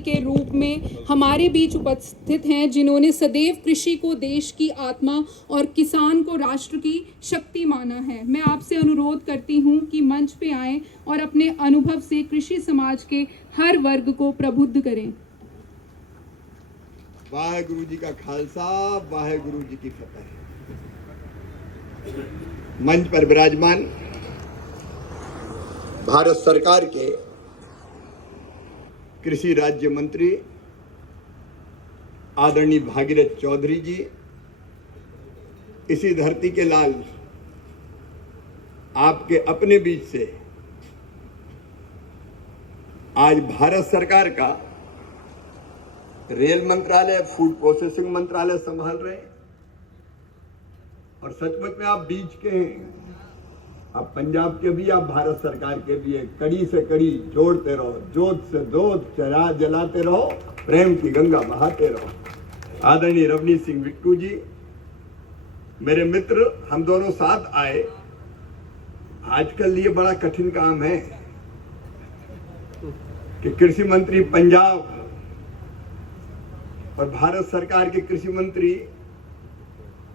के रूप में हमारे बीच उपस्थित हैं, जिन्होंने सदैव कृषि को देश की आत्मा और किसान को राष्ट्र की शक्ति माना है। मैं आपसे अनुरोध करती हूं कि मंच पे आएं और अपने अनुभव से कृषि समाज के हर वर्ग को प्रबुद्ध करें। वाहेगुरु जी का खालसा, वाहेगुरु जी की फतेह। मंच पर विराजमान भारत सरकार के कृषि राज्य मंत्री आदरणीय भागीरथ चौधरी जी, इसी धरती के लाल, आपके अपने बीच से आज भारत सरकार का रेल मंत्रालय, फूड प्रोसेसिंग मंत्रालय संभाल रहे हैं। और सचमुच में आप बीच के हैं, आप पंजाब के भी, आप भारत सरकार के भी हैं। कड़ी से कड़ी जोड़ते रहो, जोत से जोत जलाते रहो, प्रेम की गंगा बहाते रहो। आदरणीय रवनीत सिंह बिट्टू जी, मेरे मित्र, हम दोनों साथ आए। आजकल ये बड़ा कठिन काम है कि कृषि मंत्री पंजाब और भारत सरकार के कृषि मंत्री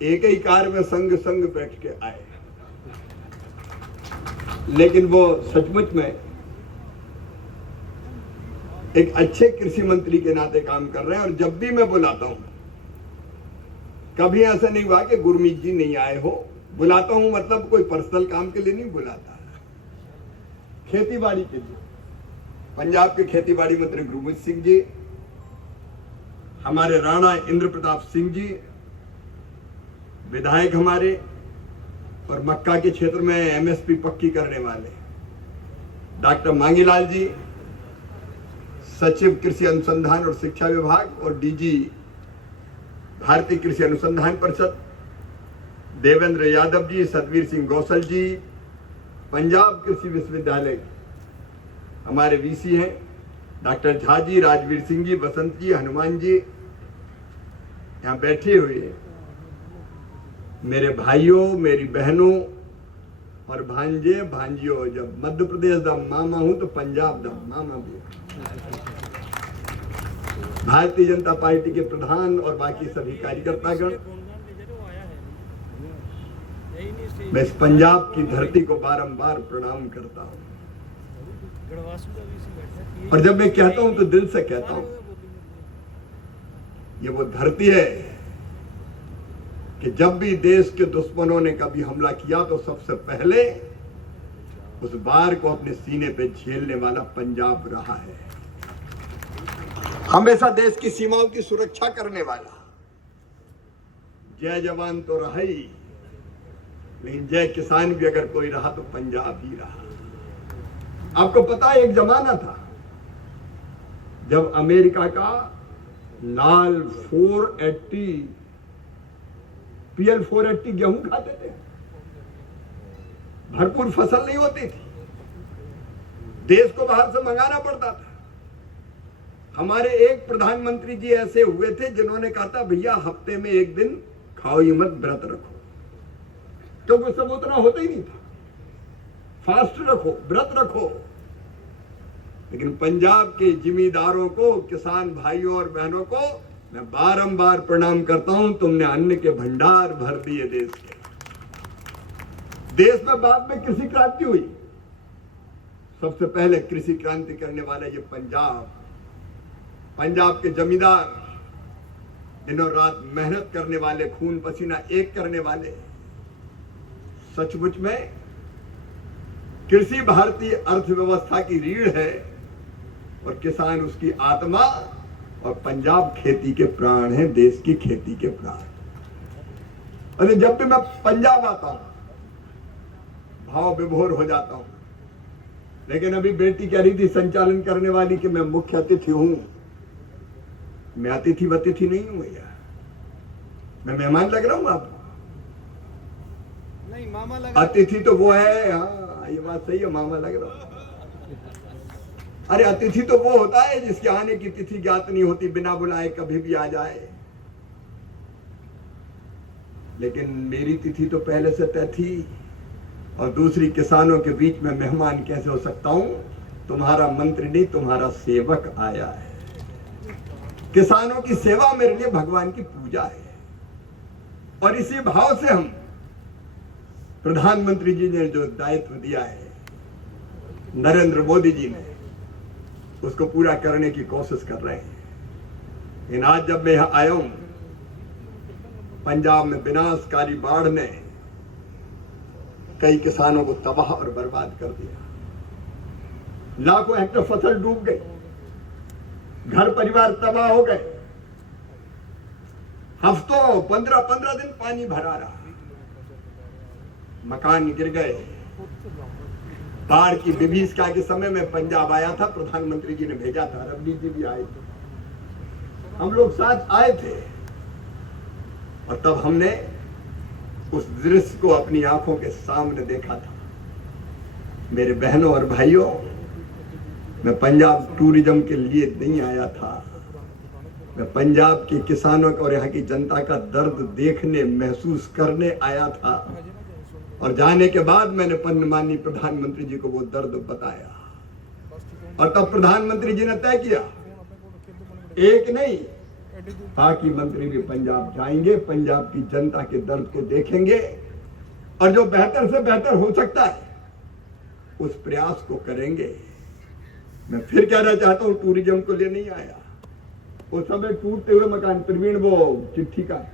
एक ही कार में संग बैठ के आए, लेकिन वो सचमुच में एक अच्छे कृषि मंत्री के नाते काम कर रहे हैं। और जब भी मैं बुलाता हूं, कभी ऐसा नहीं हुआ कि गुरमीत जी नहीं आए हो। बुलाता हूं मतलब कोई पर्सनल काम के लिए नहीं बुलाता, खेती बाड़ी के लिए। पंजाब के खेती बाड़ी मंत्री गुरमीत सिंह जी, हमारे राणा इंद्र प्रताप सिंह जी, विधायक हमारे, और मक्का के क्षेत्र में एमएसपी पक्की करने वाले डॉक्टर मांगीलाल जी, सचिव कृषि अनुसंधान और शिक्षा विभाग और डीजी भारतीय कृषि अनुसंधान परिषद देवेंद्र यादव जी, सतवीर सिंह गौसल जी, पंजाब कृषि विश्वविद्यालय हमारे वीसी हैं डॉक्टर झा जी, राजवीर सिंह जी, बसंत जी, हनुमान जी यहाँ बैठे हुए हैं। मेरे भाइयों, मेरी बहनों और भांजे भांजियों, जब मध्य प्रदेश दा मामा हूं तो पंजाब दा मामा भी। भारतीय जनता पार्टी के प्रधान और बाकी सभी कार्यकर्तागण, मैं इस पंजाब की धरती को बारंबार प्रणाम करता हूं। और जब मैं कहता हूं तो दिल से कहता हूं, ये वो धरती है कि जब भी देश के दुश्मनों ने कभी हमला किया तो सबसे पहले उस बार को अपने सीने पे झेलने वाला पंजाब रहा है। हमेशा देश की सीमाओं की सुरक्षा करने वाला। जय जवान तो रहा ही, लेकिन जय किसान भी अगर कोई रहा तो पंजाब ही रहा। आपको पता है, एक जमाना था जब अमेरिका का लाल 480 PL 480 गेहूं खाते थे, भरपूर फसल नहीं होती थी, देश को बाहर से मंगाना पड़ता था। हमारे एक प्रधानमंत्री जी ऐसे हुए थे जिन्होंने कहा था, भैया हफ्ते में एक दिन खाओ ही मत, व्रत रखो। क्योंकि सब उतना होता ही नहीं था, फास्ट रखो, व्रत रखो। लेकिन पंजाब के जिम्मेदारों को, किसान भाइयों और बहनों को मैं बारंबार प्रणाम करता हूं। तुमने अन्न के भंडार भर दिए देश के। देश में बाद में कृषि क्रांति हुई, सबसे पहले कृषि क्रांति करने वाला ये पंजाब के जमींदार, दिनों रात मेहनत करने वाले, खून पसीना एक करने वाले। सचमुच में कृषि भारतीय अर्थव्यवस्था की रीढ़ है और किसान उसकी आत्मा, और पंजाब खेती के प्राण है, देश की खेती के प्राण। अरे जब भी मैं पंजाब आता हूं भाव विभोर हो जाता हूं। लेकिन अभी बेटी कह रही थी संचालन करने वाली कि मैं मुख्य अतिथि हूं। मैं अतिथि वतिथि नहीं हूं भैया, मैं मेहमान लग रहा हूं आपको? नहीं, मामा लग। अतिथि तो वो है, हाँ ये बात सही है, मामा लग रहा हूं। अरे अतिथि तो वो होता है जिसके आने की तिथि ज्ञात नहीं होती, बिना बुलाए कभी भी आ जाए। लेकिन मेरी तिथि तो पहले से तय थी, और दूसरी किसानों के बीच में मेहमान कैसे हो सकता हूं? तुम्हारा मंत्री नहीं, तुम्हारा सेवक आया है। किसानों की सेवा मेरे लिए भगवान की पूजा है। और इसी भाव से हम प्रधानमंत्री जी ने जो दायित्व दिया है, नरेंद्र मोदी जी ने, उसको पूरा करने की कोशिश कर रहे हैं। लेकिन आज जब मैं यहां आया हूं, पंजाब में विनाशकारी बाढ़ ने कई किसानों को तबाह और बर्बाद कर दिया। लाखों हेक्टेयर फसल डूब गई, घर परिवार तबाह हो गए, हफ्तों 15-15 दिन पानी भरा रहा, मकान गिर गए। बाढ़ की विभीषिका के समय में पंजाब आया था, प्रधानमंत्री जी ने भेजा था, रवनीत जी भी आए थे, हम लोग साथ आए थे। और तब हमने उस दृश्य को अपनी आंखों के सामने देखा था। मेरे बहनों और भाइयों, मैं पंजाब टूरिज्म के लिए नहीं आया था, मैं पंजाब के किसानों और यहाँ की जनता का दर्द देखने, महसूस करने आया था। और जाने के बाद मैंने माननीय प्रधानमंत्री जी को वो दर्द बताया। और तब प्रधानमंत्री जी ने तय किया, एक नहीं बाकी मंत्री भी पंजाब जाएंगे, पंजाब की जनता के दर्द को देखेंगे और जो बेहतर से बेहतर हो सकता है उस प्रयास को करेंगे। मैं फिर कहना चाहता हूं, टूरिज्म को लिए नहीं आया। उस समय टूटते हुए मकान, प्रवीण वो चिट्ठी का,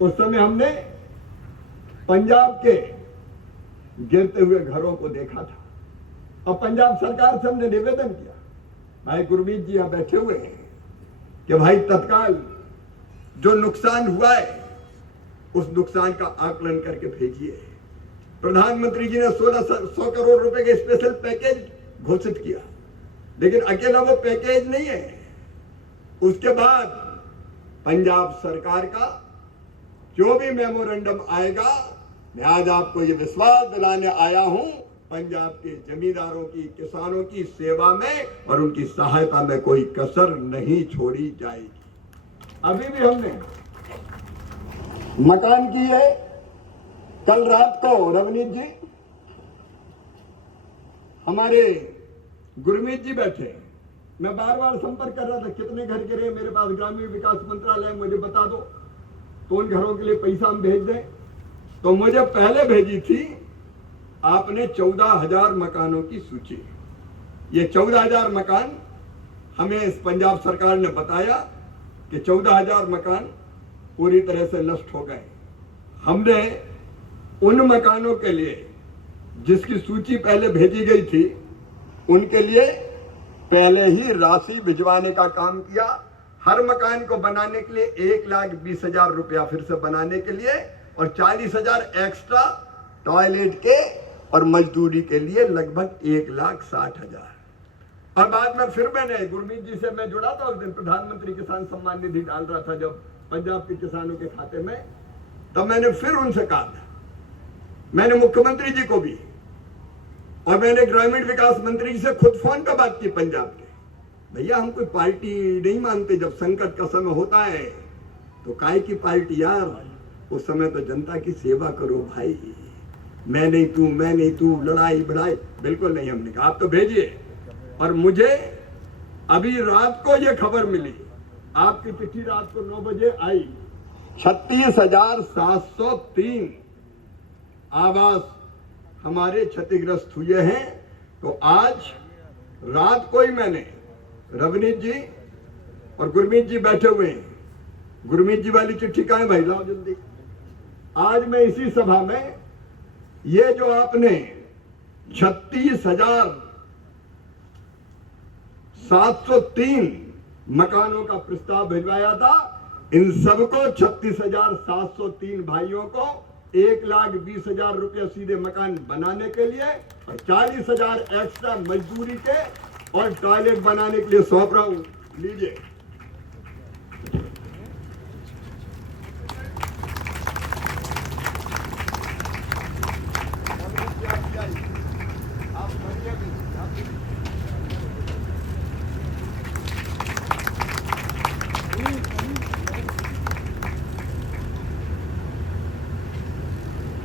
उस समय हमने पंजाब के गिरते हुए घरों को देखा था। और पंजाब सरकार से हमने निवेदन किया, भाई गुरमीत जी यहां बैठे हुए हैं, कि भाई तत्काल जो नुकसान हुआ है उस नुकसान का आकलन करके भेजिए। प्रधानमंत्री जी ने 1600 करोड़ रुपए के स्पेशल पैकेज घोषित किया, लेकिन अकेला वो पैकेज नहीं है। उसके बाद पंजाब सरकार का जो भी मेमोरेंडम आएगा, मैं आज आपको ये विश्वास दिलाने आया हूं, पंजाब के जमींदारों की, किसानों की सेवा में और उनकी सहायता में कोई कसर नहीं छोड़ी जाएगी। अभी भी हमने मकान की है। कल रात को रवनीत जी, हमारे गुरमीत जी बैठे, मैं बार बार संपर्क कर रहा था, कितने घर गिरे मेरे पास, ग्रामीण विकास मंत्रालय, मुझे बता दो तो उन घरों के लिए पैसा हम भेज दें। तो मुझे पहले भेजी थी आपने 14,000 मकानों की सूची। ये 14,000 मकान हमें इस पंजाब सरकार ने बताया कि 14,000 मकान पूरी तरह से नष्ट हो गए। हमने उन मकानों के लिए जिसकी सूची पहले भेजी गई थी, उनके लिए पहले ही राशि भिजवाने का काम किया। हर मकान को बनाने के लिए 1,20,000 रुपया फिर से बनाने के लिए, और 40,000 एक्स्ट्रा टॉयलेट के और मजदूरी के लिए लगभग 1,60,000। और बाद में फिर मैंने गुरमीत जी से मैं जुड़ा था, उस दिन प्रधानमंत्री किसान सम्मान निधि डाल रहा था जब पंजाब के किसानों के खाते में, तब मैंने फिर उनसे कहा था, मैंने मुख्यमंत्री जी को भी और मैंने ग्रामीण विकास मंत्री जी से खुद फोन पर बात की पंजाब के, भैया हम कोई पार्टी नहीं मानते, जब संकट का समय होता है तो काय की पार्टी यार, उस समय तो जनता की सेवा करो भाई, मैं नहीं तू लड़ाई बढ़ाई बिल्कुल नहीं। हमने कहा आप तो भेजिए। और मुझे अभी रात को ये खबर मिली, आपकी चिट्ठी रात को 9 बजे आई, 36,703 आवास हमारे क्षतिग्रस्त हुए हैं। तो आज रात को ही मैंने, रवनीत जी और गुरमीत जी बैठे हुए हैं, गुरमीत जी वाली चिट्ठी कहाँ है भाई, लाओ जल्दी। आज मैं इसी सभा में ये जो आपने 36,703 मकानों का प्रस्ताव भिजवाया था, इन सबको 36,703 भाइयों को 1,20,000 रुपया सीधे मकान बनाने के लिए और 40,000 एक्स्ट्रा मजदूरी के और टॉयलेट बनाने के लिए सौंप रहा हूं। लीजिए।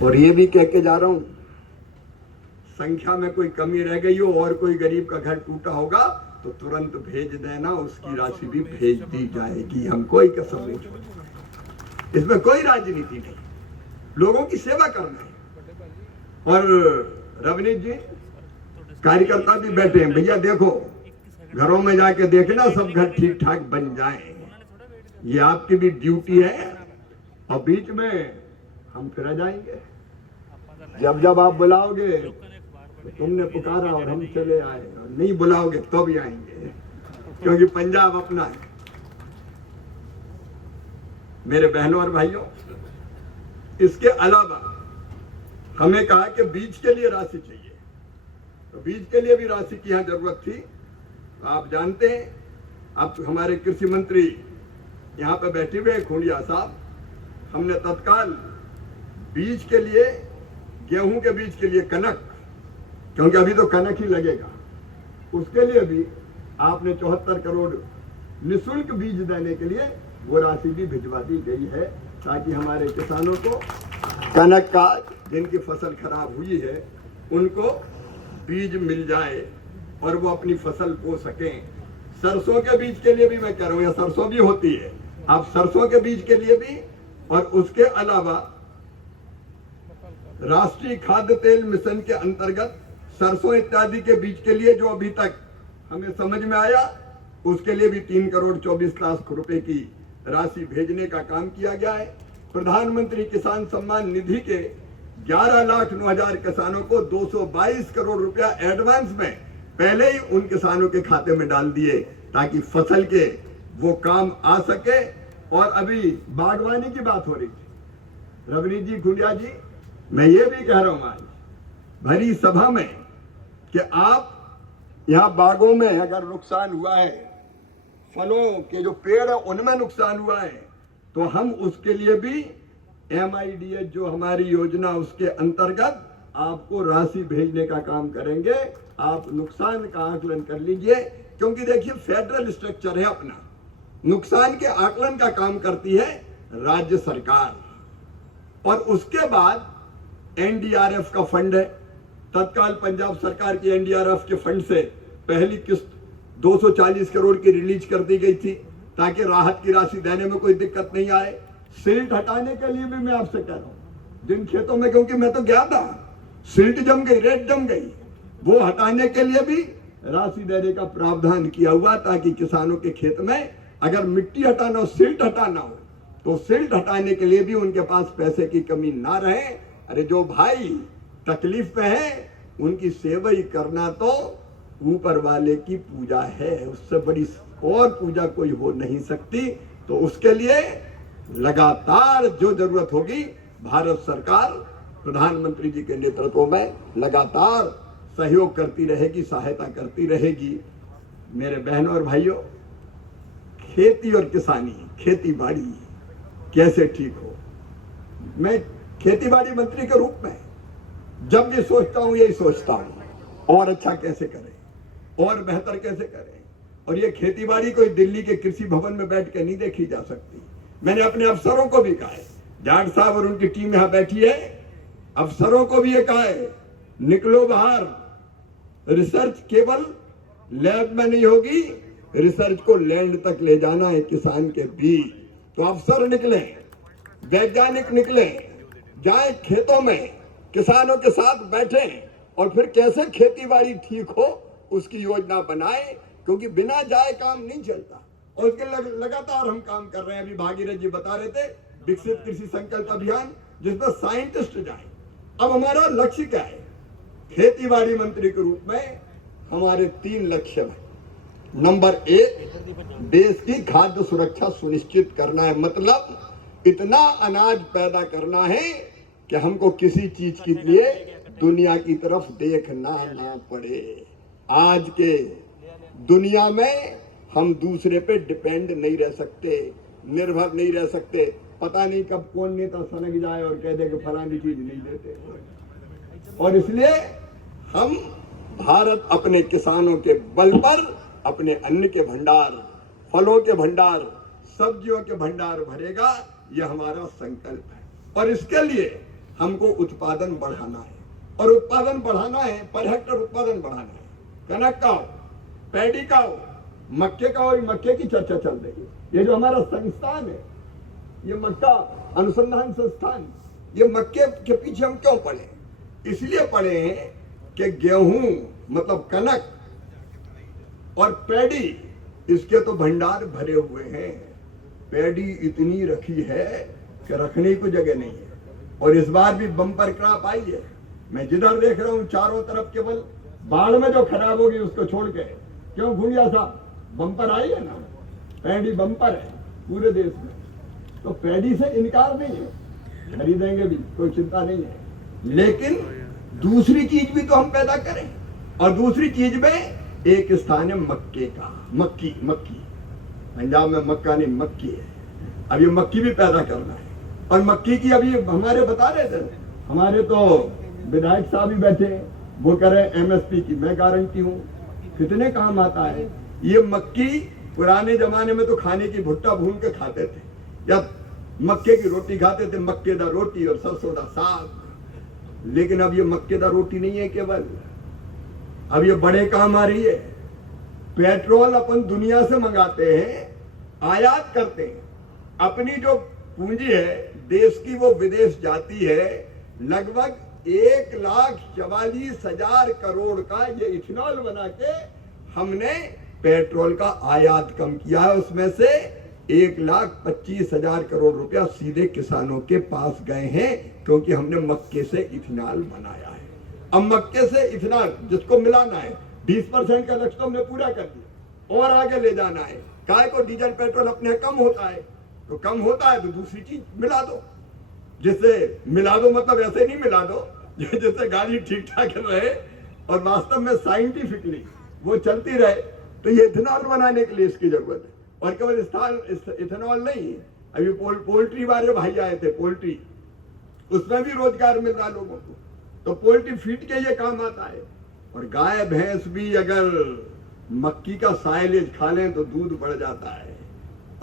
और ये भी कह के जा रहा हूं, संख्या में कोई कमी रह गई हो और कोई गरीब का घर टूटा होगा तो तुरंत भेज देना, उसकी राशि भी भेज दी जाएगी। हम कोई कसर नहीं छोड़ेंगे, इसमें कोई राजनीति नहीं, लोगों की सेवा करना है। और रवनीत जी, कार्यकर्ता भी बैठे हैं, भैया देखो घरों में जाके देखना सब घर ठीक ठाक बन जाए, ये आपकी भी ड्यूटी है। और बीच में हम फिर जाएंगे, जब जब आप बुलाओगे तो तुमने पुकारा और हम चले आए, और नहीं बुलाओगे तो भी आएंगे, क्योंकि पंजाब अपना है। मेरे बहनों और भाइयों, इसके अलावा हमें कहा कि बीज के लिए राशि चाहिए, तो बीज के लिए भी राशि की यहाँ जरूरत थी। तो आप जानते हैं, अब हमारे कृषि मंत्री यहाँ पे बैठे हुए हैं, खूंडिया साहब, हमने तत्काल बीज के लिए, गेहूं के बीज के लिए कनक, क्योंकि अभी तो कनक ही लगेगा, उसके लिए भी आपने 74 करोड़ निःशुल्क बीज देने के लिए वो राशि भी भिजवा दी गई है, ताकि हमारे किसानों को कनक का, जिनकी फसल खराब हुई है, उनको बीज मिल जाए और वो अपनी फसल बो सकें। सरसों के बीज के लिए भी मैं कह रहा हूँ, या सरसों भी होती है, आप सरसों के बीज के लिए भी, और उसके अलावा राष्ट्रीय खाद्य तेल मिशन के अंतर्गत सरसों इत्यादि के बीज के लिए जो अभी तक हमें समझ में आया, उसके लिए भी 3 करोड़ 24 लाख रुपए की राशि भेजने का काम किया गया है। प्रधानमंत्री किसान सम्मान निधि के 11,09,000 किसानों को 222 करोड़ रुपया एडवांस में पहले ही उन किसानों के खाते में डाल दिए, ताकि फसल के वो काम आ सके। और अभी बागवानी की बात हो रही थी, रवनीत जी, खुंडिया जी, मैं ये भी कह रहा हूं आज भरी सभा में कि आप यहाँ बागों में अगर नुकसान हुआ है, फलों के जो पेड़ है उनमें नुकसान हुआ है, तो हम उसके लिए भी MIDH जो हमारी योजना, उसके अंतर्गत आपको राशि भेजने का काम करेंगे। आप नुकसान का आकलन कर लीजिए, क्योंकि देखिए फेडरल स्ट्रक्चर है अपना, नुकसान के आकलन का काम करती है राज्य सरकार, और उसके बाद NDRF का फंड है। तत्काल पंजाब सरकार की NDRF के फंड से पहली किस्त 240 करोड़ की रिलीज कर दी गई थी, ताकि राहत की राशि देने में कोई दिक्कत नहीं आए। सिल्ट हटाने के लिए भी मैं आपसे कह रहा हूं, जिन खेतों में, क्योंकि मैं तो गया था, सिल्ट जम गई, रेत जम गई, वो हटाने के लिए भी राशि देने का प्रावधान किया हुआ, ताकि किसानों के खेत में अगर मिट्टी हटाना हो, सिल्ट हटाना हो, तो सिल्ट हटाने के लिए भी उनके पास पैसे की कमी ना रहे। अरे जो भाई तकलीफ में है, उनकी सेवा ही करना तो ऊपर वाले की पूजा है, उससे बड़ी और पूजा कोई हो नहीं सकती। तो उसके लिए लगातार जो जरूरत होगी, भारत सरकार प्रधानमंत्री जी के नेतृत्व में लगातार सहयोग करती रहेगी, सहायता करती रहेगी। मेरे बहनों और भाइयों, खेती और किसानी, खेती बाड़ी कैसे ठीक हो, मैं खेती बाड़ी मंत्री के रूप में जब भी सोचता हूं, यही सोचता हूं, और अच्छा कैसे करें और बेहतर कैसे करें। और ये खेती बाड़ी कोई दिल्ली के कृषि भवन में बैठ के नहीं देखी जा सकती। मैंने अपने अफसरों को भी कहा है, जाट साहब और उनकी टीम यहां बैठी है, अफसरों को भी ये कहा है, निकलो बाहर, रिसर्च केवल लैब में नहीं होगी, रिसर्च को लैंड तक ले जाना है किसान के बीच। तो अफसर निकले, वैज्ञानिक निकले, जाए खेतों में, किसानों के साथ बैठे, और फिर कैसे खेती बाड़ी ठीक हो उसकी योजना बनाए, क्योंकि बिना जाए काम नहीं चलता। और उसके लगातार हम काम कर रहे हैं। अभी भागीरथ जी बता रहे थे विकसित कृषि संकल्प अभियान, जिसमें साइंटिस्ट जाए। अब हमारा लक्ष्य क्या है? खेती बाड़ी मंत्री के रूप में हमारे 3 लक्ष्य हैं। नंबर 1, देश की खाद्य सुरक्षा सुनिश्चित करना है, मतलब इतना अनाज पैदा करना है कि हमको किसी चीज के लिए दुनिया की तरफ देखना ना पड़े। आज के दुनिया में हम दूसरे पे डिपेंड नहीं रह सकते, निर्भर नहीं रह सकते। पता नहीं कब कौन नेता सनक जाए और कह दे कि फलानी चीज नहीं देते। और इसलिए हम भारत अपने किसानों के बल पर अपने अन्न के भंडार, फलों के भंडार, सब्जियों के भंडार भरेगा, यह हमारा संकल्प है। और इसके लिए हमको उत्पादन बढ़ाना है, और उत्पादन बढ़ाना है, पर हेक्टर उत्पादन बढ़ाना है। कनक का पैडी का हो, मक्के का हो, मक्के की चर्चा चल रही है। ये जो हमारा संस्थान है, ये मक्का अनुसंधान संस्थान, ये मक्के के पीछे हम क्यों पड़े? इसलिए पड़े हैं कि गेहूं मतलब कनक और पैडी, इसके तो भंडार भरे हुए हैं। पैडी इतनी रखी है कि रखने को जगह नहीं है। और इस बार भी बम्पर क्रॉप आई है। मैं जिधर देख रहा हूं चारों तरफ केवल बाढ़ में जो खराब होगी उसको छोड़ के, क्यों भूलिया साहब, बम्पर आई है ना, पैडी बम्पर है पूरे देश में। तो पैडी से इनकार नहीं है, खरीदेंगे भी, कोई चिंता नहीं है। लेकिन दूसरी चीज भी तो हम पैदा करें, और दूसरी चीज में एक स्थान है मक्के का, मक्की। पंजाब में मक्का नहीं, मक्की है। अब ये मक्की भी पैदा करना है। और मक्की की अभी हमारे बता रहे थे, हमारे तो विधायक साहब भी बैठे, वो कह रहे MSP की, मैं गारंटी हूँ कितने काम आता है। ये मक्की पुराने जमाने में तो खाने की भुट्टा भून के खाते थे, या मक्के की रोटी खाते थे, मक्केदार रोटी और सरसों का साग। लेकिन अब ये मक्केदार रोटी नहीं है केवल, अब ये बड़े काम आ रही है। पेट्रोल अपन दुनिया से मंगाते हैं, आयात करते हैं, अपनी जो पूंजी है देश की वो विदेश जाती है। लगभग 1,44,000 करोड़ का ये इथेनॉल बना के हमने पेट्रोल का आयात कम किया है। उसमें से 1,25,000 करोड़ रुपया सीधे किसानों के पास गए हैं, क्योंकि हमने मक्के से इथेनॉल बनाया है। अब मक्के से इथेनॉल जिसको मिलाना है, 20% का लक्ष्य तो हमने पूरा कर दिया, और आगे ले जाना है। काय को डीजल पेट्रोल अपने कम होता है, तो कम होता है तो दूसरी चीज मिला दो, जिससे मिला दो मतलब ऐसे नहीं मिला दो जिससे गाड़ी ठीक ठाक रहे और वास्तव में साइंटिफिकली वो चलती रहे। तो ये इथेनॉल बनाने के लिए इसकी जरूरत है। और केवल इथेनॉल नहीं, अभी पोल्ट्री वाले भाई आए थे, पोल्ट्री, उसमें भी रोजगार मिल रहा लोगों को। तो पोल्ट्री फीड के ये काम आता है। और गाय भैंस भी अगर मक्की का साइलेज खा लें तो दूध बढ़ जाता है,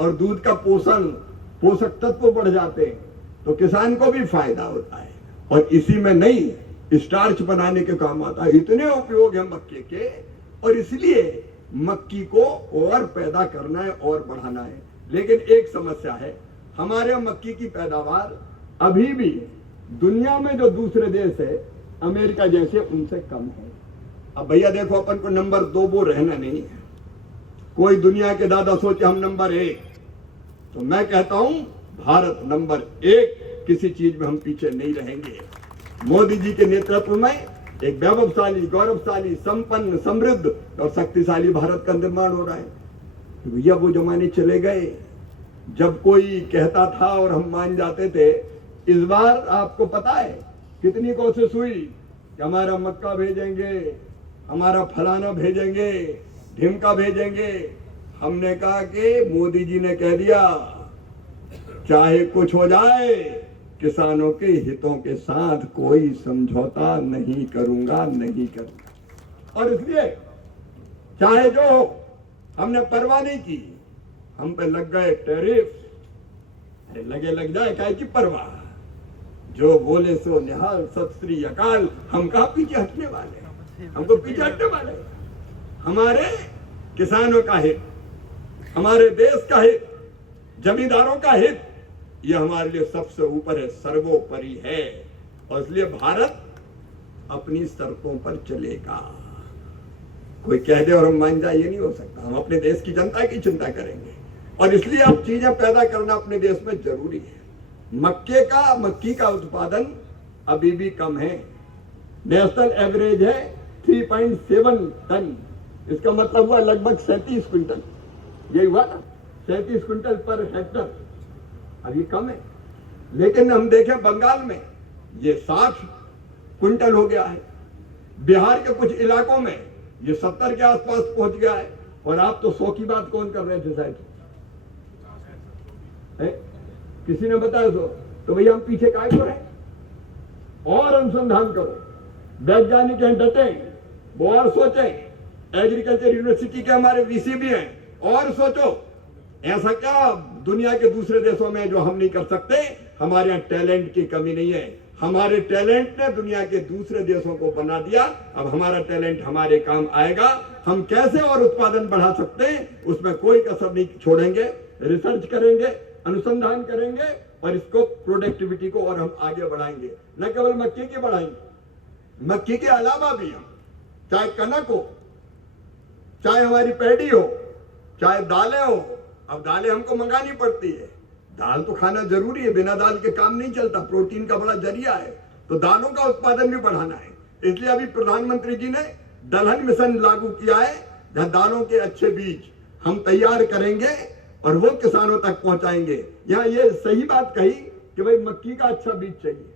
और दूध का पोषक तत्व बढ़ जाते हैं, तो किसान को भी फायदा होता है। और इसी में नहीं, स्टार्च बनाने के काम आता है। इतने उपयोग है मक्के के, और इसलिए मक्की को और पैदा करना है और बढ़ाना है। लेकिन एक समस्या है, हमारे मक्की की पैदावार अभी भी दुनिया में जो दूसरे देश है अमेरिका जैसे, उनसे कम है। अब भैया देखो, अपन को नंबर 2 वो रहना नहीं है। कोई दुनिया के दादा सोचे हम नंबर 1, तो मैं कहता हूं भारत नंबर 1, किसी चीज में हम पीछे नहीं रहेंगे। मोदी जी के नेतृत्व में एक वैभवशाली, गौरवशाली, संपन्न, समृद्ध और शक्तिशाली भारत का निर्माण हो रहा है। तो भैया वो जमाने चले गए जब कोई कहता था और हम मान जाते थे। इस बार आपको पता है कितनी कोशिश हुई कि हमारा मक्का भेजेंगे, हमारा फलाना भेजेंगे, ढिमका भेजेंगे। हमने कहा कि मोदी जी ने कह दिया चाहे कुछ हो जाए, किसानों के हितों के साथ कोई समझौता नहीं करूंगा। और इसलिए चाहे जो हो, हमने परवाह नहीं की। हम पे लग गए टैरिफ, अरे लगे लग जाए, काय की परवाह, जो बोले सो निहाल, सत श्री अकाल। हम कहाँ पीछे हटने वाले, हमको पीछे हटने वाले। हमारे किसानों का हित, हमारे देश का हित, जमींदारों का हित, ये हमारे लिए सबसे ऊपर है, सर्वोपरि है। और इसलिए भारत अपनी शर्तों पर चलेगा। कोई कह दे और हम मान जाए, ये नहीं हो सकता। हम अपने देश की जनता की चिंता करेंगे, और इसलिए अब चीजें पैदा करना अपने देश में जरूरी है। मक्की का उत्पादन अभी भी कम है। नेशनल एवरेज है 3.7 टन। इसका मतलब हुआ लगभग 37 क्विंटल। यही हुआ ना, 37 क्विंटल पर हेक्टर। अभी कम है। लेकिन हम देखें बंगाल में ये 60 क्विंटल हो गया है। बिहार के कुछ इलाकों में ये 70 के आसपास पहुंच गया है। और आप तो 100 की बात कौन कर रहे थे शायद, किसी ने बताया तो भैया हम पीछे काय को रहे। और अनुसंधान करो, वैज्ञानिक हैं डटे, वो और सोचे। एग्रीकल्चर यूनिवर्सिटी के हमारे वीसी भी हैं, और सोचो। ऐसा क्या दुनिया के दूसरे देशों में जो हम नहीं कर सकते? हमारे यहाँ टैलेंट की कमी नहीं है, हमारे टैलेंट ने दुनिया के दूसरे देशों को बना दिया। अब हमारा टैलेंट हमारे काम आएगा। हम कैसे और उत्पादन बढ़ा सकते हैं, उसमें कोई कसर नहीं छोड़ेंगे। रिसर्च करेंगे, अनुसंधान करेंगे और इसको प्रोडक्टिविटी को और हम आगे बढ़ाएंगे। न केवल मक्की की बढ़ाएंगे, मक्की के अलावा भी हम चाहे कनक हो, चाहे हमारी पैडी हो, चाहे दालें हो। अब दालें हमको मंगानी पड़ती है, दाल तो खाना जरूरी है, बिना दाल के काम नहीं चलता, प्रोटीन का बड़ा जरिया है। तो दालों का उत्पादन भी बढ़ाना है। इसलिए अभी प्रधानमंत्री जी ने दलहन मिशन लागू किया है, जहां दालों के अच्छे बीज हम तैयार करेंगे और वो किसानों तक पहुंचाएंगे। यहाँ ये सही बात कही कि भाई मक्की का अच्छा बीज चाहिए,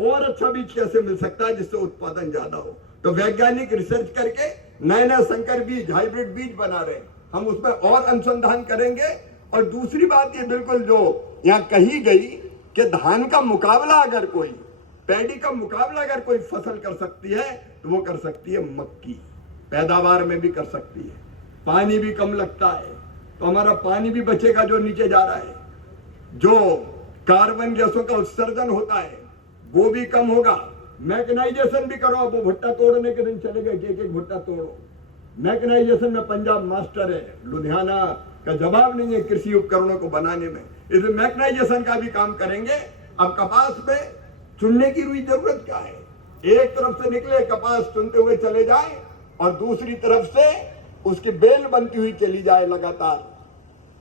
और अच्छा बीज कैसे मिल सकता है जिससे उत्पादन ज्यादा हो। तो वैज्ञानिक रिसर्च करके नए नए संकर बीज, हाइब्रिड बीज बना रहे हैं, हम उसमें और अनुसंधान करेंगे। और दूसरी बात ये बिल्कुल जो यहाँ कही गई कि धान का मुकाबला अगर कोई, पैडी का मुकाबला अगर कोई फसल कर सकती है तो वो कर सकती है मक्की। पैदावार में भी कर सकती है, पानी भी कम लगता है, तो हमारा पानी भी बचेगा जो नीचे जा रहा है, जो कार्बन गैसों का उत्सर्जन होता है वो भी कम होगा। मैकेनाइजेशन भी करो, वो भुट्टा तोड़ने के दिन चले गए, एक भुट्टा तोड़ो। मैकेनाइजेशन में पंजाब मास्टर है, लुधियाना का जवाब नहीं है कृषि उपकरणों को बनाने में, इसलिए मैकेनाइजेशन का भी काम करेंगे। अब कपास में चुनने की रुई जरूरत क्या है, एक तरफ से निकले कपास चुनते हुए चले जाए और दूसरी तरफ से उसकी बेल बनती हुई चली जाए लगातार।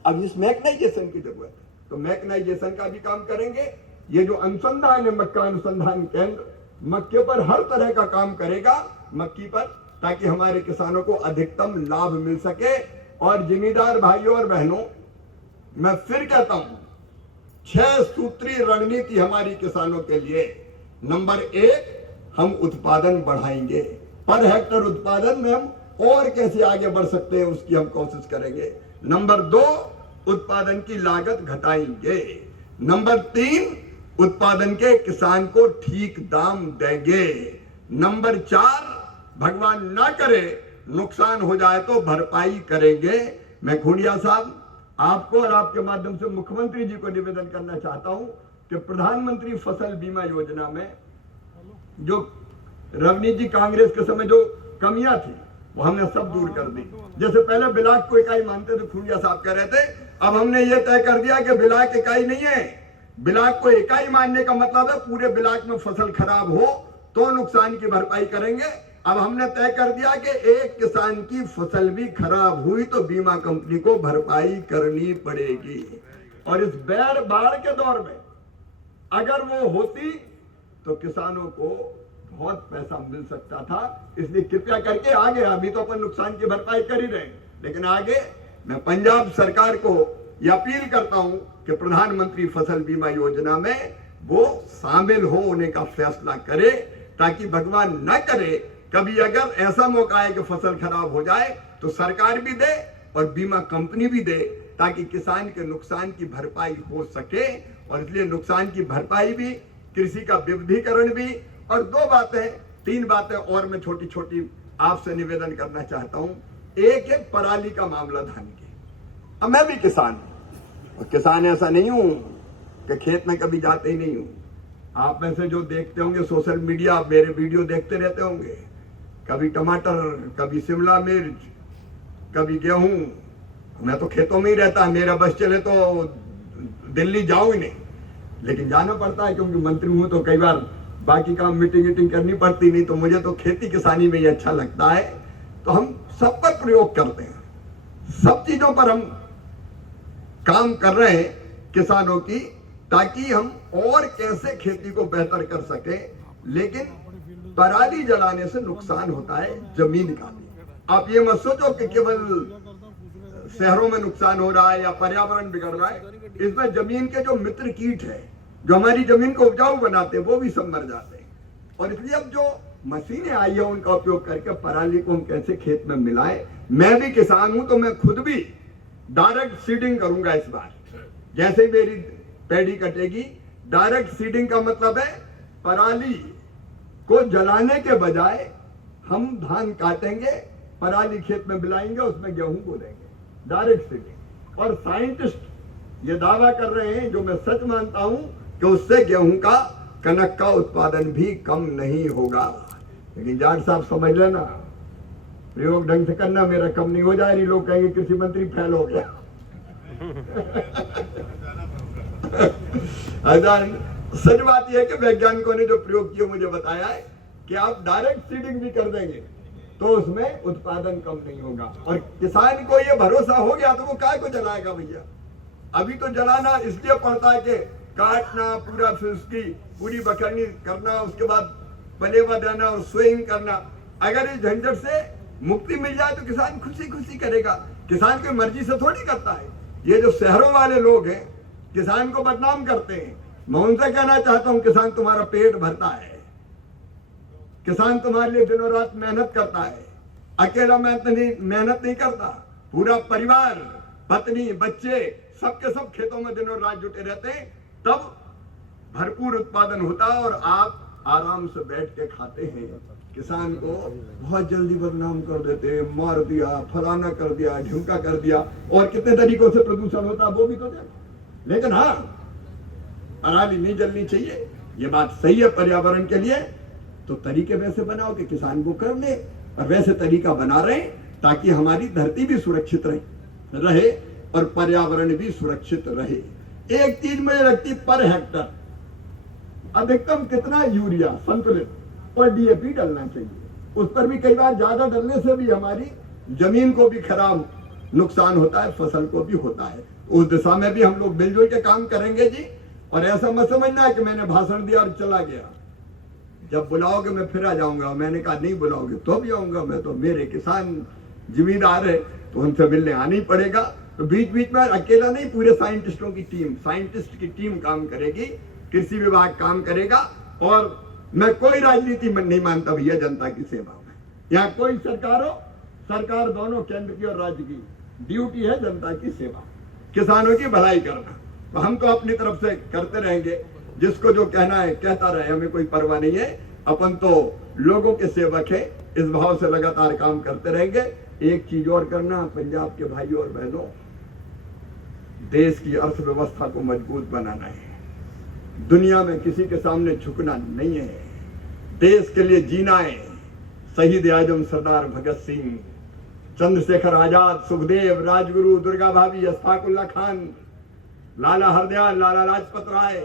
अब इस मैकेनाइजेशन की जरूरत है, तो मैकेनाइजेशन का भी काम करेंगे। ये जो अनुसंधान है, मक्का अनुसंधान केंद्र मक्के पर हर तरह का काम करेगा, मक्की पर, ताकि हमारे किसानों को अधिकतम लाभ मिल सके। और जिम्मेदार भाइयों और बहनों, मैं फिर कहता हूं, 6 सूत्री रणनीति हमारी किसानों के लिए। नंबर 1, हम उत्पादन बढ़ाएंगे, पर हेक्टर उत्पादन में हम और कैसे आगे बढ़ सकते हैं उसकी हम कोशिश करेंगे। नंबर 2, उत्पादन की लागत घटाएंगे। नंबर 3, उत्पादन के किसान को ठीक दाम देंगे। नंबर 4, भगवान ना करे नुकसान हो जाए तो भरपाई करेंगे। मैं खूंटिया साहब, आपको और आपके माध्यम से मुख्यमंत्री जी को निवेदन करना चाहता हूं कि प्रधानमंत्री फसल बीमा योजना में जो रवनीत जी कांग्रेस के समय जो कमियां थी वो हमने सब दूर कर दी। जैसे पहले बिलाक को इकाई मानते थे, खूंटिया साहब कह रहे थे, अब हमने ये तय कर दिया कि बिलाक इकाई नहीं है। बिलाक को इकाई मानने का मतलब है पूरे बिलाक में फसल खराब हो तो नुकसान की भरपाई करेंगे। अब हमने तय कर दिया कि एक किसान की फसल भी खराब हुई तो बीमा कंपनी को भरपाई करनी पड़ेगी। और इस बाढ़ के दौर में अगर वो होती तो किसानों को बहुत पैसा मिल सकता था। इसलिए कृपया करके आगे, अभी तो अपन नुकसान की भरपाई कर ही रहे, लेकिन आगे मैं पंजाब सरकार को यह अपील करता हूं कि प्रधानमंत्री फसल बीमा योजना में वो शामिल होने का फैसला करे, ताकि भगवान न करे कभी अगर ऐसा मौका है कि फसल खराब हो जाए तो सरकार भी दे और बीमा कंपनी भी दे, ताकि किसान के नुकसान की भरपाई हो सके। और इसलिए नुकसान की भरपाई भी, कृषि का विविधीकरण भी। और 3 बातें और मैं छोटी छोटी आपसे निवेदन करना चाहता हूं। एक है पराली का मामला धान की। अब मैं भी किसान हूं, और किसान ऐसा नहीं हूं कि खेत में कभी जाते ही नहीं हूं। आप में से जो देखते होंगे सोशल मीडिया, मेरे वीडियो देखते रहते होंगे, कभी टमाटर, कभी शिमला मिर्च, कभी गेहूं। मैं तो खेतों में ही रहता, मेरा बस चले तो दिल्ली जाऊं ही नहीं, लेकिन जाना पड़ता है क्योंकि मंत्री हूं तो कई बार बाकी काम मीटिंग करनी पड़ती, नहीं तो मुझे तो खेती किसानी में ही अच्छा लगता है। तो हम सब पर प्रयोग करते हैं, सब चीजों पर हम काम कर रहे हैं किसानों की, ताकि हम और कैसे खेती को बेहतर कर सके। लेकिन पराली जलाने से नुकसान होता है जमीन का भी। आप ये मत सोचो कि केवल शहरों में नुकसान हो रहा है या पर्यावरण बिगड़ रहा है, इसमें जमीन के जो मित्र कीट है जो हमारी जमीन को उपजाऊ बनाते हैं वो भी सब मर जाते हैं। और इसलिए अब जो मशीनें आई है उनका उपयोग करके पराली को हम कैसे खेत में मिलाएं। मैं भी किसान हूं तो मैं खुद भी डायरेक्ट सीडिंग करूंगा इस बार। जैसे मेरी पैडी कटेगी, डायरेक्ट सीडिंग का मतलब है पराली को जलाने के बजाय हम धान काटेंगे, पराली खेत में मिलाएंगे, उसमें गेहूं बोलेंगे, डायरेक्ट सीडिंग। और साइंटिस्ट ये दावा कर रहे हैं, जो मैं सच मानता हूं, कि उससे गेहूं का कनक का उत्पादन भी कम नहीं होगा। लेकिन जाट साहब समझ लेना, प्रयोग ढंग से करना, मेरा कम नहीं हो जाए, नहीं लोग कहेंगे कृषि मंत्री फेल हो गया। सच बात यह है कि वैज्ञानिकों ने जो प्रयोग किए मुझे बताया है कि आप डायरेक्ट सीडिंग भी कर देंगे तो उसमें उत्पादन कम नहीं होगा। और किसान को ये भरोसा हो गया तो वो काय को जलाएगा भैया। अभी तो जलाना इसलिए पड़ता है कि काटना पूरा, फिर उसकी पूरी बकरनी करना, उसके बाद पलेवा देना और सोइंग करना। अगर इस झंझट से मुक्ति मिल जाए तो किसान खुशी खुशी करेगा। किसान की मर्जी से थोड़ी करता है। ये जो शहरों वाले लोग हैं किसान को बदनाम करते हैं, मैं उनसे कहना चाहता हूं किसान तुम्हारा पेट भरता है, किसान तुम्हारे लिए दिनों रात मेहनत करता है। अकेला मेहनत नहीं करता, पूरा परिवार, पत्नी, बच्चे सबके सब खेतों में दिनों रात जुटे रहते हैं, तब भरपूर उत्पादन होता है और आप आराम से बैठ के खाते हैं। किसान को बहुत जल्दी बदनाम कर देते हैं, मार दिया, फलाना कर दिया, ढिमका कर दिया, और कितने तरीकों से प्रदूषण होता है वो भी तो देखो। लेकिन हाँ, पराली नहीं जलनी चाहिए, ये बात सही है पर्यावरण के लिए। तो तरीके वैसे बनाओ कि किसान को कर ले, और वैसे तरीका बना रहे ताकि हमारी धरती भी सुरक्षित रहे और पर्यावरण भी सुरक्षित रहे। एक चीज मुझे लगती पर हेक्टर अधिकतम कितना यूरिया संतुलित और डीएपी डलना चाहिए। उस पर भी कई बार ज्यादा डलने से भी हमारी जमीन को भी खराब नुकसान होता है, फसल को भी होता है। उस दिशा में भी हम लोग मिलजुल के काम करेंगे जी। और ऐसा मत समझना है कि मैंने भाषण दिया और चला गया, जब बुलाओगे मैं फिर आ जाऊंगा। मैंने कहा नहीं बुलाओगे तो भी आऊंगा, मैं तो, मेरे किसान जिम्मेदार है तो उनसे मिलने आना ही पड़ेगा। तो बीच बीच में अकेला नहीं, पूरे साइंटिस्टों की टीम, साइंटिस्ट की टीम काम करेगी, कृषि विभाग काम करेगा। और मैं कोई राजनीति नहीं मानता भैया, जनता की सेवा में। यहाँ कोई सरकार हो, सरकार दोनों केंद्र की और राज्य की ड्यूटी है जनता की सेवा, किसानों की भलाई करना। तो हम तो अपनी तरफ से करते रहेंगे, जिसको जो कहना है कहता रहे, हमें कोई परवाह नहीं है। अपन तो लोगों के सेवक है, इस भाव से लगातार काम करते रहेंगे। एक चीज और करना, पंजाब के भाइयों और बहनों, देश की अर्थव्यवस्था को मजबूत बनाना है। दुनिया में किसी के सामने झुकना नहीं है, देश के लिए जीना है। शहीद आजम सरदार भगत सिंह, चंद्रशेखर आजाद, सुखदेव, राजगुरु, दुर्गा भाभी, अशफाक उल्लाह खान, लाला हरदयाल, लाला लाजपत राय,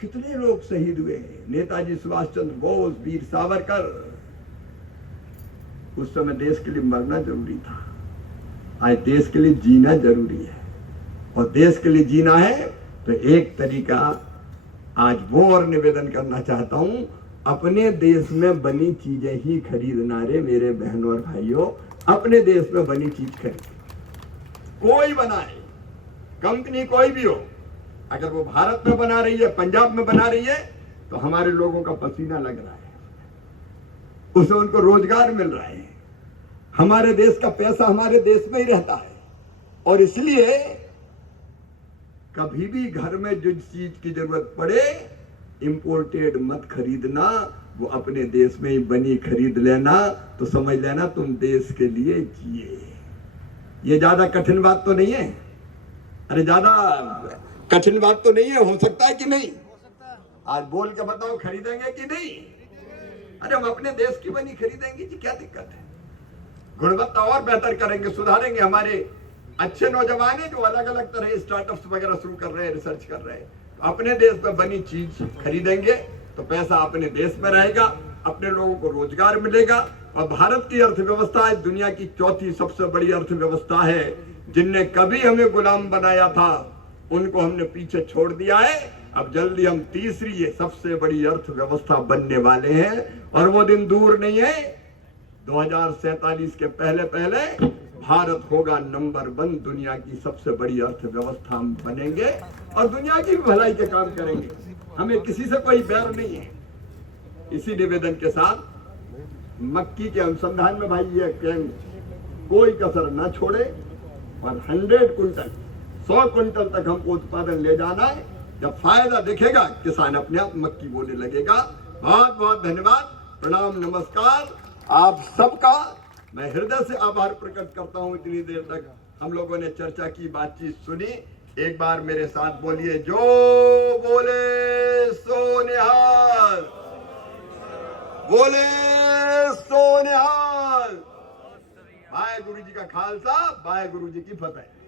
कितने लोग शहीद हुए। नेताजी सुभाष चंद्र बोस, वीर सावरकर। उस समय देश के लिए मरना जरूरी था, आज देश के लिए जीना जरूरी है। और देश के लिए जीना है तो एक तरीका आज वो और निवेदन करना चाहता हूं, अपने देश में बनी चीजें ही खरीदना रे मेरे बहनों और भाइयों। अपने देश में बनी चीज खरीद, कोई बनाए, कंपनी कोई भी हो, अगर वो भारत में बना रही है, पंजाब में बना रही है, तो हमारे लोगों का पसीना लग रहा है, उससे उनको रोजगार मिल रहा है। हमारे देश का पैसा हमारे देश में ही रहता है। और इसलिए कभी भी घर में जो चीज की जरूरत पड़े, इंपोर्टेड मत खरीदना, वो अपने देश में ही बनी खरीद लेना। तो समझ लेना तुम देश के लिए जिए। ये ज्यादा कठिन बात तो नहीं है, अरे ज्यादा कठिन बात तो नहीं है। हो सकता है कि नहीं? आज बोल के बताओ, खरीदेंगे कि नहीं? अरे हम अपने देश की बनी खरीदेंगे जी, क्या दिक्कत है? गुणवत्ता और बेहतर करेंगे, सुधारेंगे। हमारे अच्छे नौजवान हैं जो अलग अलग तरह स्टार्टअप्स वगैरह शुरू कर रहे हैं, रिसर्च कर रहे हैं। अपने देश में बनी चीज खरीदेंगे तो पैसा अपने देश में रहेगा, अपने लोगों को रोजगार मिलेगा। और भारत की अर्थव्यवस्था आज दुनिया की चौथी सबसे बड़ी अर्थव्यवस्था है। जिनने कभी हमें गुलाम बनाया था उनको हमने पीछे छोड़ दिया है। अब जल्दी हम तीसरी ये सबसे बड़ी अर्थव्यवस्था बनने वाले हैं, और वो दिन दूर नहीं है। 2047 के पहले पहले भारत होगा नंबर 1, दुनिया की सबसे बड़ी अर्थव्यवस्था हम बनेंगे और दुनिया की भलाई के काम करेंगे। हमें किसी से कोई बैर नहीं है। इसी निवेदन के साथ मक्की के अनुसंधान में भाई ये केंद्र कोई कसर न छोड़े और 100 कुंटल 100 कुंटल तक हमको उत्पादन ले जाना है। जब फायदा दिखेगा किसान अपने आप मक्की बोने लगेगा। बहुत बहुत धन्यवाद, प्रणाम, नमस्कार आप सबका। मैं हृदय से आभार प्रकट करता हूं। इतनी देर तक हम लोगों ने चर्चा की, बातचीत सुनी। एक बार मेरे साथ बोलिए, जो बोले सो निहाल, बोले सो निहाल। भाई गुरु जी का खालसा, भाई गुरु जी की फतेह।